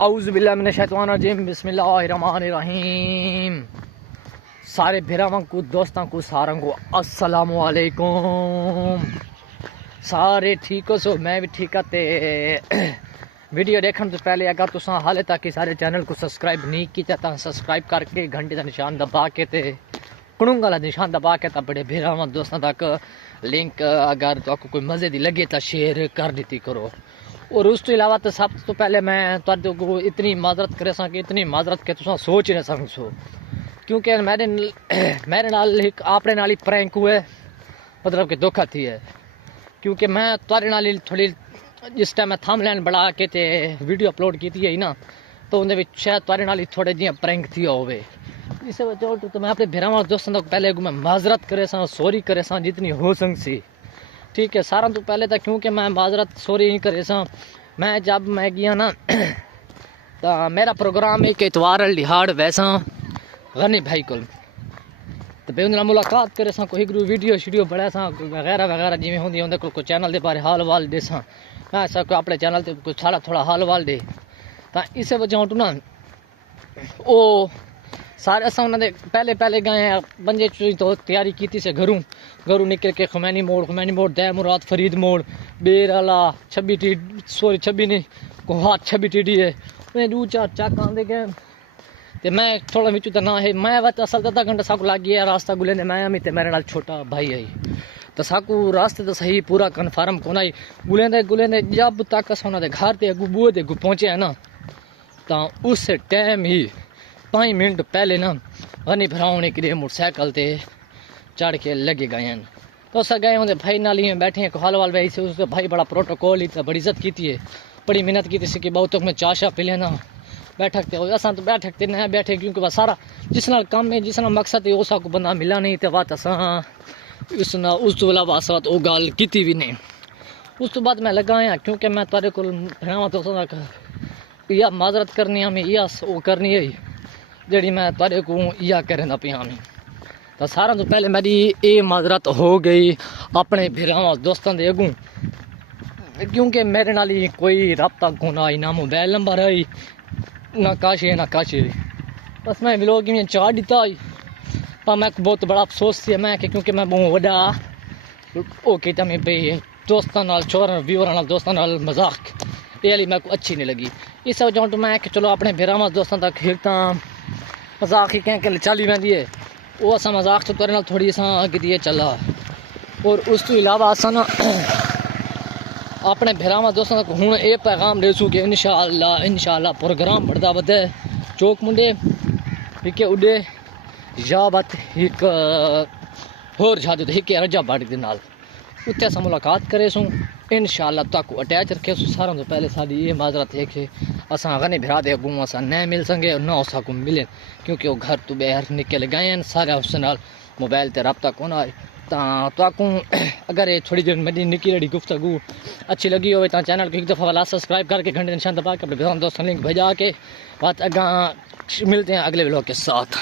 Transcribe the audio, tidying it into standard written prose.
اعوذ باللہ من الشیطان الرجیم، بسم اللہ الرحمن الرحیم۔ سارے بھراواں کو دوستاں کو ساروں کو السلام علیکم۔ سارے ٹھیک ہو؟ سو میں بھی ٹھیک تے ویڈیو دیکھن تو پہلے اگر تساں حالے تک سارے چینل کو سبسکرائب نہیں کیتا تا سبسکرائب کر کے گھنٹے دا نشان دبا کے تے کنوں والا نشان دبا کے تا بڑے بھراواں دوستاں تک لنک اگر تو کوئی مزے دی لگے تا شیئر کر دیتی کرو۔ اور اس تو علاوہ تو سب تو پہلے میں تواڈے کو اتنی معذرت کرے ساں کہ اتنی معذرت کہ تساں سوچ نہ سکو، کیونکہ میرے نال ایک اپنے نال ہی پرینک ہوئے، مطلب کہ دھوکا تھی ہے، کیونکہ میں تواڈے نال تھوڑی جس ٹائم میں تھم لین بڑھا کے تے ویڈیو اپلوڈ کیتی ہے نا، تو اندر وچ شاید تواڈے نال تھوڑے جیاں پرینک تھی ہوئے، اس وجہ تو میں اپنے بھراواں دوستاں تو پہلے میں معذرت کرے ساں، سوری کرے ساں جتنی ہو سکسی، ٹھیک ہے۔ سارا تو پہلے تھا کیونکہ میں معذرت سوری نہیں کرے ساں، میں جب میں گیا نا تو میرا پروگرام ایک اتوار لہاڑ ویسا غنی بھائی کو تو بے انہوں ملاقات کرے ساں، کوئی گرو ویڈیو شیڈیو بڑھا ساں وغیرہ وغیرہ جی ہوندی اندر کوئی چینل دے بارے حال وال دے ساں، ایسا کوئی اپنے چینل تے کوئی تھوڑا حال وال دے، تو اس وجہ تو نا او سارے اساں انہاں دے پہلے گئے ہیں بنجے تو تیاری کیتی سے گھروں نکل کے خمینی موڑ دہ مراد فرید موڑ بیر والا 26 نہیں کوہات 26 ٹی ڈی ہے انہیں دو چار چک آندے گئے تے میں تھوڑا وچوں تے نہ ہے میں وقت اصل آدھا گھنٹہ ساکو لگ گیا راستہ گلے نے میں امی تے میرے نال چھوٹا بھائی آئی تو ساکو راستے تو صحیح پورا کنفرم کون آئی گلے نے جب تک اساں انہاں دے گھر تے اگو بوئے دے اگو پہنچے ہیں نا تو اس ٹائم ہی 5 منٹ پہلے نا غنی بھراؤں نے کدے موٹر سائیکل تے چڑھ کے لگے گئے ہیں، تو اسا گئے ہوں بھائی نال ہی بیٹھے ہیں حال وال ویسے اس بھائی بڑا پروٹوکول ہی بڑی عزت کیتی ہے، بڑی محنت کی سی کہ بہت تک میں چاشا پی لینا بیٹھکتے ہوئے اساں تو بیٹھکتے نہ بیٹھے کیونکہ بس سارا جس نال کام ہے جس نال مقصد ہے اس کو بندہ ملا نہیں تے بات اساں اس تو علاوہ اساں او گل کیتی بھی نہیں۔ اس تو بعد میں لگایا کیونکہ میں تواڈے کول بھراواں تو یا معذرت کرنی ہے میں یا او کرنی ہے جڑی میں تواڈے کو یا کرنا پیا میں، تو سارا تو پہلے میری یہ معذرت ہو گئی اپنے بھراواں دوستاں دے اگوں، کیونکہ میرے نال ہی کوئی رابطہ کونا آئی نہ موبائل نمبر آئی نہ کاشے بس میں ویلوگ میں چاہ دیتا آئی پر میں بہت بڑا افسوس تھی میں کہ کیونکہ میں بہت وڈا او کہتا میں پہ دوستاں نال چورن ویوراں نال دوستاں نال مذاق یہ والی میں کو اچھی نہیں لگی، اس وجہ تو میں کہ چلو اپنے بھراواں دوستاں تک ہرتاں مذاق ہی کہیں کہ چلی ویندی ہے وہ اساں مذاق تو کرے نال تھوڑی اساں اگے دیے چلا، اور اس تو علاوہ اساں نا اپنے بھراواں دوستاں تک ہن اے پیغام دے سو کہ انشاءاللہ پروگرام بڑھدا ودے چوک منڈے ہکے اڈے یا بات ایک ہور جا دے ہکے رجا باڑی دے نال اتھے اساں ملاقات کرے سوں انشاءاللہ تک اٹیچ رکھے سو۔ ساروں تو پہلے ساری یہ معذرت ہے کہ اساں غنی بھرا دے اگوں اساں نہ مل سکے اور نہ اساں کو ملے کیونکہ وہ گھر تو باہر نکل گئے ہیں سارے اس نال موبائل تے رابطہ کون آئے تو اگر یہ تھوڑی دیر میری نکی لڑی گفتگو اچھی لگی ہوئے تو چینل کو ایک دفعہ والا سبسکرائب کر کے گھنٹے نشان دبا کے اپنے دوستوں لنک بھیجا کے بات اگاں ملتے ہیں اگلے ویڈیو کے ساتھ۔